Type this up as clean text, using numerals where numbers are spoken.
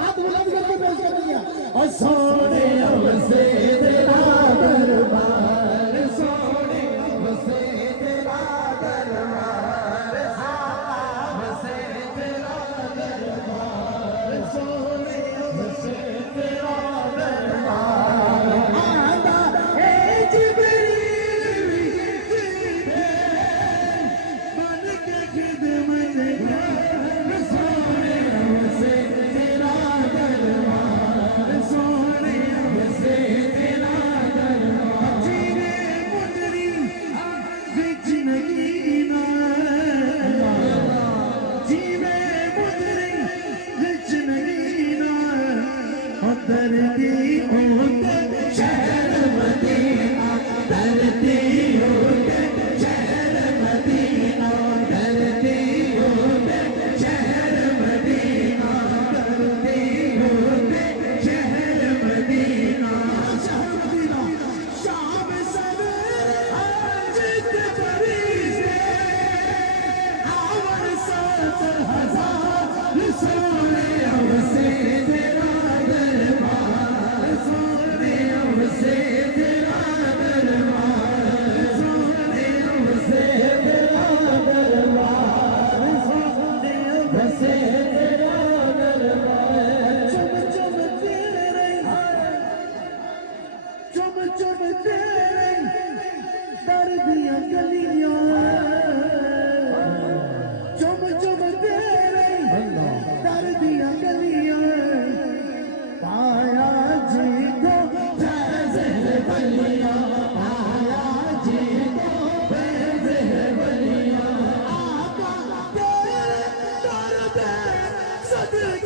हाथ बुलंद करके पेश कर दिया और सोने हमसे तेरा दरबार सोने हमसे तेरा दरबार हमसे तेरा दरबार सोने हमसे तेरा दरबार आंदा है जिब्रील बन के खिदमत में सोने हमसे तेरा दरबार सोने हमसे तेरा दरबार जीने मुदरी विच नगीना जीने मुदरी विच नगीना दर्दी होते शहर मदीना दर्दी होते शहर मदीना दर्दी होते शहर मदीना दर्दी होते शहर मदीना शाम सवेरे जित फरीस्ते आवर 7,000 सोने हमसे तेरा दरबार सोने हमसे तेरा दरबार सोने हमसे तेरा दरबार सोने हमसे तेरा दरबार चुम चुम तेरे चुम चुम तेरे दर्दियां गलियां चुम चुम तेरे दर्दियां गलियां पाया जी को फैज़ बलियां पाया जी को फैज़ बलियां आका तेरे दर पे सदके